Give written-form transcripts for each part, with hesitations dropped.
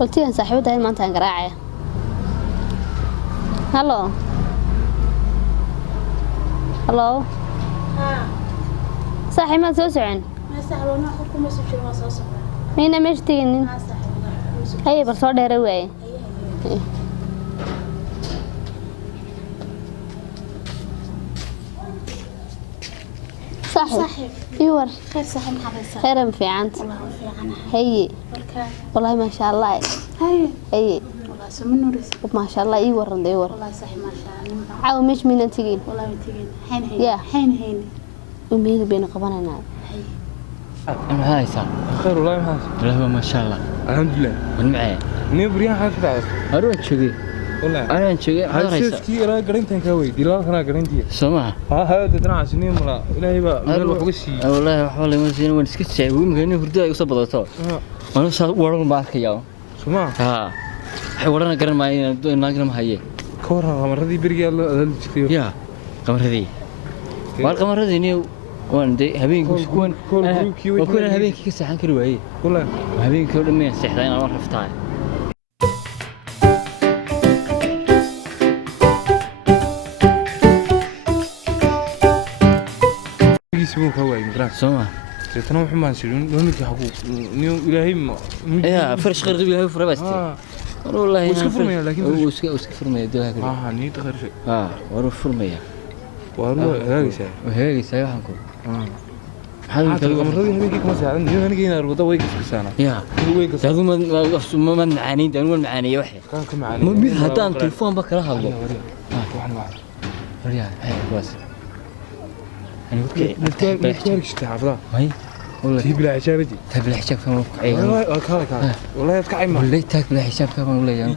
قلت لي صاحبتها هاي ما أنت قراعة. هلو. هلو. صاحي ما تسوسعن. ما سهل وأنا أخوكم ما سوشي ما صوص. مين مش تيجي؟ ما سهل. هي برصور ده رواية. صاحب. يور. خير صاحب حبيبي. خير في عنت. والله في عنها. هي. والله ما شاء الله. هي. هي. والله سمن ورث. ما شاء الله يور ده يور. والله صاحب ما شاء الله. عاو مش مين تيجين. والله تيجين. حين يا. حين. ومين بين قبنا نعم. ما هاي صار خير والله ما هاي لا ما شاء الله الحمد لله من معي نبريان حاجة بعد أروح شقي والله أنا شقي هذا رئيس كي أنا قرنتين كوي دلال أنا قرنتي سمع ها دتنا عشانين ولا إلهي بقى من الوحوشي والله حوالي ما زين وين سكت شيء ويمكن فردا يوصل بضاعته أنا صار ورا معك يا سمع ها حوالنا قرن معي ناقرم هاي كورها قمر هذه برجع الله يا قمر هذه والقمر هذه نيو وان دي هبين كون وكون هبين كي سحن كروي والله هبين كل ما سحدين أنا رفتها يسمون كواي مدرك سمع تنو محمد شيرين نمك حقوق نيو إلهي ما يا فرش خير غبي هاي فربست والله وش كفرمية لكن وش كفرمية ده هكذا نيت غير شيء ورو فرمية ورو هاي شيء وهاي سايحنكم حتى القمر هذه هنيك ما ساعدني نيو هنيك هنا ربطة ويقف كسانة يا ويقف هذا ما معاني ده المعاني معاني واحد كان كم معاني مين هذا تلفون بكره هذا واحد ريال هاي بس أنا نتكلم شتى حافظة هاي والله تجيب لها حساب دي تجيب لها حساب كمان والله كذا والله يتكعي ما والله تجيب لها حساب كمان ولا يعني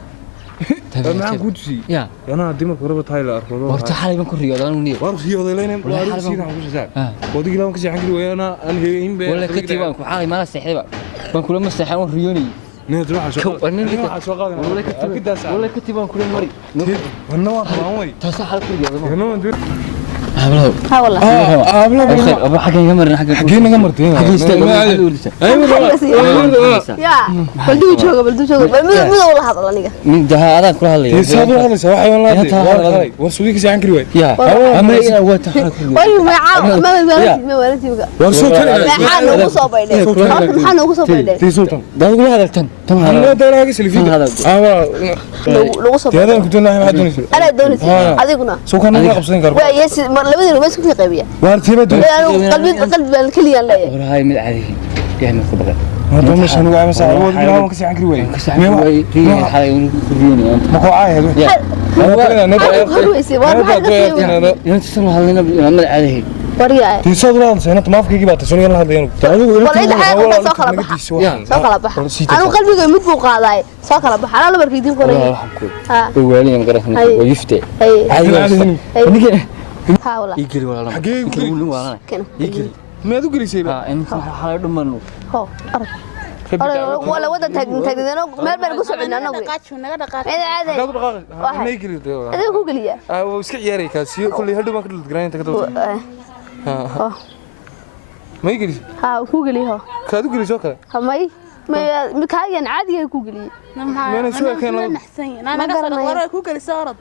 أنا قدسي يا أنا ديما كربت هاي الأرض ورت حالي بنكون رياض أنا ونير وارخ رياض لين وارخ سيرة حوش زاد ودي كلام كذي عنك ويانا أنا هين بين ولا كتير بنكون حالي ما استحي بقى بنكون لما استحي وريوني نه تروح سوق نروح سوق ولا كتير بنكون مري والنوار ما هوي تصح على كل رياض هنو هبلو ها والله هبلو خير أبو حاجة يمر حقين قمرتين حاجة يستقبل يا بلدو شوقة بلدو والله هذا الله من ده هذا كل هذا يسافر هذا سواء والله ورسولي كذي عنك رواي يا أما إيه هو تحرك وين ما عاود ما ولدي بقى ورسول لا حنا وصل بيدين حنا وصل بيدين تي سلطان ده يقول هذا التن أنا ده راجع سلفي لو وصل هذا كنت أنا ما دوني أنا دوني هذه قلنا سو كان ما قبضين كرب يس لبدي بس كل قبية وارتي بدو قلب الكلية لا هاي من عادي يعني خبرة هذا مش أنا وعم ساعة هو بيلاقون كسي عنك رواي ريني حالي وريني ما هو عايز هرويسي وانا ينتصر هذا من عادي وريا تيسادران سنة ما في كيبات سوني الله هذين والله إذا حاجة سوق على بحر سوق على بحر أنا قلبي قايم متفوق هذا سوق على بحر أنا بركيدين كله ها ويلي مقرأ ويفتي ها والله يجري ولا لا يجري ولا يجري ما تقولي سيبا إنت حالة دمنو هو أرد ولا وده تجدينه ما بنقول سبعين أنا وين إذا عادي ما يجري إذا هو قليا وسك ياري كاسيو كل هذا ما كل الجرين تكتب ما يجري ها هو قليا كادو قلي سوكا هماي ما مكاين عادي هو قليا ما أنا سوى كان لو أنا قصدي ورا كوكل صارت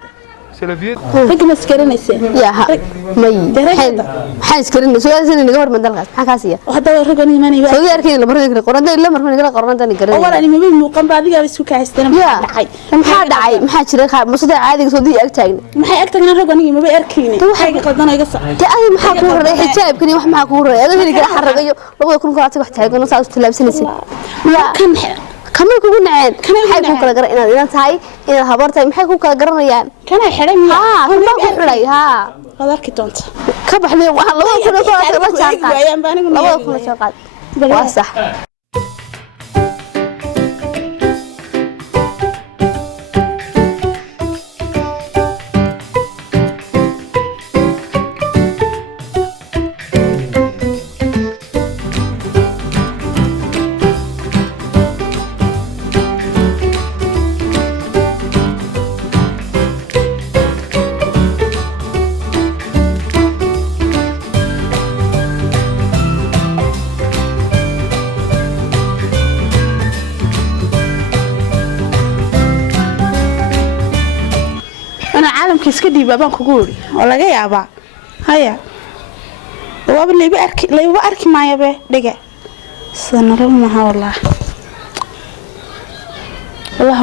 سلفيت رجل مسكرنيسة يا ها ماي حين سكرين سؤال سنين نجار من دلغة حكاسية وهذا رجل ماني بقى سؤال أركين لما رجع قرآن ده إلا مرة نجار قرآن ده نجار أولا أنا مبين مقام بعد جاب السوق هستنا يا محد عاي محد شريك مصدر عادي صديق أكتين محي أكتر من رجل ما بيركيني حاجة قدنا يقص تأهي محكور ريح شايب كني وح محكور هذا اللي كده حرقيه لو يكون قاعد واحد هاي كنا ساعة تلعب سنسي لا كان كمان كنا نعين محي كوك لا قرأ إن هاي إن هبرتاي محي كوك لا قرأ يعني كان حرامي كمان كحري ها هذا كتونت كبح لي والله كنا شاقات الله كنا شاقات واسح islaamka iska dhiibaa baan kugu iri oo laga yaabaa haya waaba layba arki maayo be dhiga sanaro maha wallahi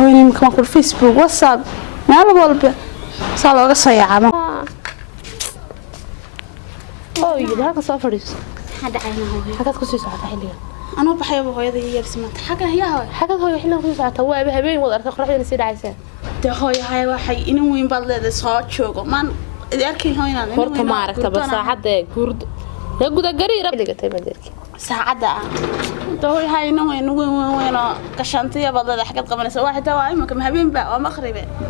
weyn imika ku Facebook WhatsApp meel walba saa looga soo yaacama oo yidhaa ka soo fadhiiso hada ayna hooyo xagad ku sii socota xilliga anoo baxayba hooyada iyo yarsimanta xaga yaa xagad hooyo xilliga ku socota waa habeen wada arka qorraxdana si dhacaysa de hooyo hay waxay in weyn baad leedahay soo joogo man arkay hooyana horta ma aragta ba saacada gurd ya guda gariira dhigatay badeerki saacada dooy hay in weyn oo gashantiya baad leedahay xagad qabanaysa waxa taa waa imika habeen ba oo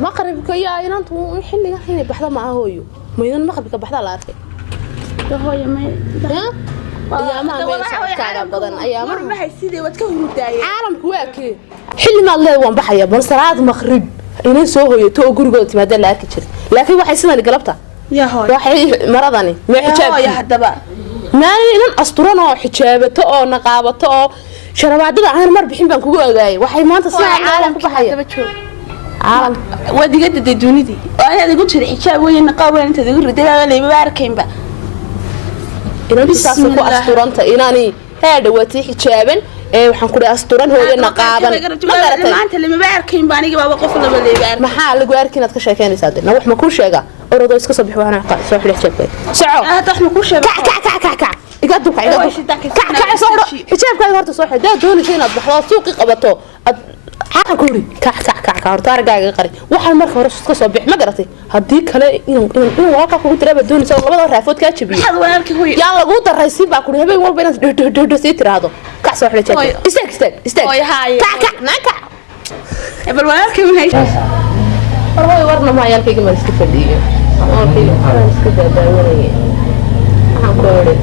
maqribka yaa inantu xilliga xilli baxda ma hooyo maydan maqribka baxda la arkay hooyo ma ayaamaha meel socodkaaga badan ayaamaha ma haysidee wad ka hurdaayay caalamku waa kee xilli maad leedahay waan baxaya ban salaad maqrib inay soo hooyato oo gurigooda timaada la arki jiray laakiin waxay sidaan galabta yaa hooyo waxay maradani ma xijaab hooyo hadaba maani inan asturan oo xijaabato oo naqaabato oo sharabaadada aan mar bixin baan kugu ogaayay waxay maanta sidaan caalamku baxaya caalam wadiga dadii dunidii oo aad igu jiray xijaab weyn naqaab weyn inta igu riday leeyba arkaynba inaan saas ku asturanta inaani haadawati xijaaban waxaan ku asturan hooyana qaadan ma garatay maanta lama arkayn baan aniga baba qof laba leeyba maxaa lagu arkin aad ka sheekeynaysaa dadna wax ma ku sheega orado iska soo bixi waxaan qaa soo xijaabay soco hada wax ma ku sheega ka iga duka xijaabkaaga horta soo xidaa doonaysa inaad baxdo suuqi qabato waxaan ku ri ka horta argaaga qari waxaan marka hore iska soo bix ma garatay hadii kale in walaalka kugu tiraaba doonaysa labada raafood ka jabiyo yaa lagu daraysin baa ku habeen walba inaad sii tiraado ka soo xidaa istaag ka bal walaalkii ma haysto warna ma yaalkayga ma iska fadhiyo walaalkayga ma iska daawanayay waxaan ku ori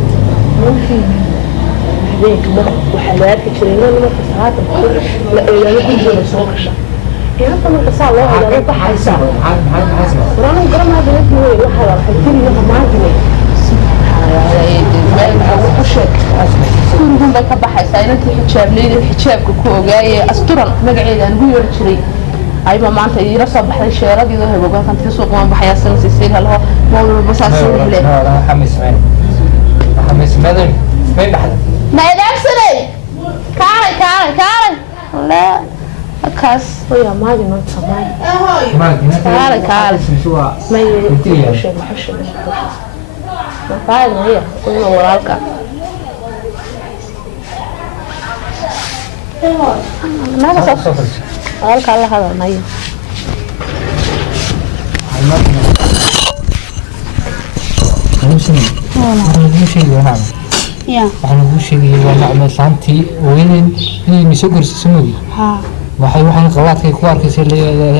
mumkin habeenka waxa la arki jiray inuu marka saacada la eegayo guriga soo gasha inta marka saa loo helo baxaysa warana garamaada inuu waxa la xiriyo maadine guriga bay ka baxaysa intii xijaabka ku ogaayay asturan magaceeda ugu yar jiray ayba maanta ila soo baxay sheeradii hebowga kan suuq ma baxaya sanasiisay halo mawlul basaasay le xamis madan may baxda ما يدعسني كاري لا أكاس ويا ماجي ما تسمعي كاري ما يحش ما فاعل هي كلنا وراك ما بس وراك الله هذا نايم waxaan ugu sheegay waa nacmad saantii weyn inay soo gorsiiso mooy waxay qabaadkay ku arkaysay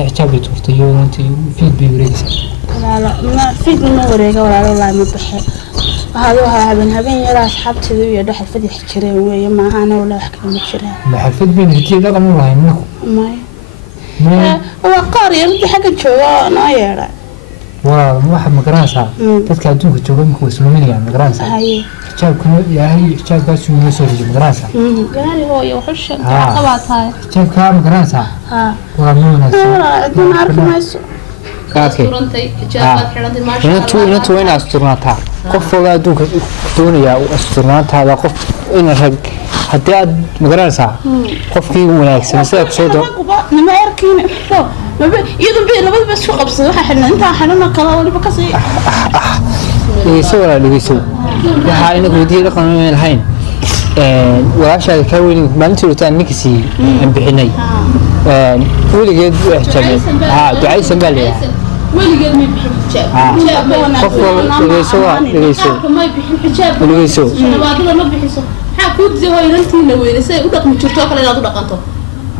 xijaab ay tuurtay iyo intii feed bay wareegaysaa ma feed ma wareega walaalo ma baxay waxaa habeen yar asxaabteedu iyo dhaxal fadhi jireen weeye ma ahan wala wax kale ma jiraan ma xafid been intii dhaqan u lahayn ma waa qaar yar xagga jooga noo yeeray waa waxa ma garanaysaa dadka adduunka jooga ma ku isluminayaan ma garanaysaa حجابكم يا هي حجابك شو مسوي مدرسة قال هو يوحش قبعتها حجابك مدرسة والله ما نعرف ما يسوي أستورنتي حجابك حرنتي ما شاء الله أنتوا وين أستورنتها قف ولا دوك دنيا وأستورنتها هذا قف إن الرج حتى مدرسة قف كي ولا سنسيب صوته ما يركين ما يدوم بيه لبد بس شو قبصة حنا أنت حنا كلا ولا بكسي يسوي ولا يسوي waxaa inagu wadiye dhaqan aan lahayn walaashaada ka weyn maalintii uu taan ninkisi aan bixinay weligeed xijaabay ducaysan baa leeyahay weligeed ma bixin xijaab qof dhageyso ma bixin xijaab dhageyso nabaadada ma bixiso waxa ku diiday hooyantiina weynasay u dhaqmi jirto kale inaad u dhaqanto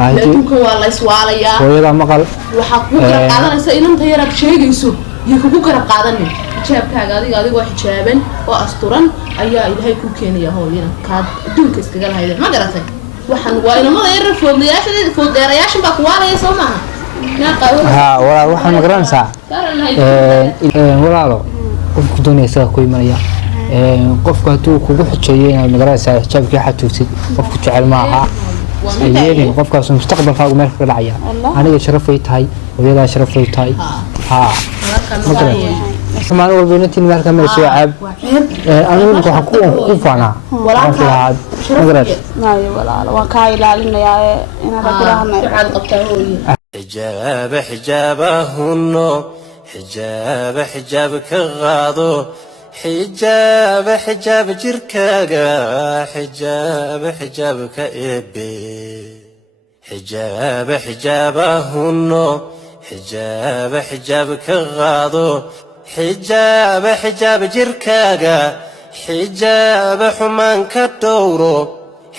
adduunka waa la iswaalayaa hooyada maqal waxa ku garab qaadanaysa inanta yaraad sheegayso iyo kugu garab qaadanay حجابكaaga adigoo xijaaban oo asturan ayaa ilaahay ku keenaya hooyana ka adduunka iskaga lahayd ma garatay waxan waa inamada yar foodeerayaashan baa ku waalaya soo maaha walaal waxaan ma garanaysaa walaalo qofku doonaysa ku imanaya qofku haduu kugu xijeeyo inaad ma garanaysaa xijaabkii xatuusid qofku jecel ma aha ayeen qofkaas mustaqbalkaagu meel ka dhacaya aniga sharaf ay tahay hooyada sharaf ay tahay maalin walba inantiin meelka meel soo caab anigu waxaan ku faanaa walaalaad magarat maayo walaalo waan ka ilaalinayaa inaan ragulahanay waxaad qabtaa hooyo xijaabahuno xijaab ka qaado xijaab jirkaaga xijaab ka eebe xijaabahuno xijaab ka qaado xijaab jirkaaga xijaab xumaan ka dhowro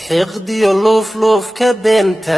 xiqdiyo luuf ka beenta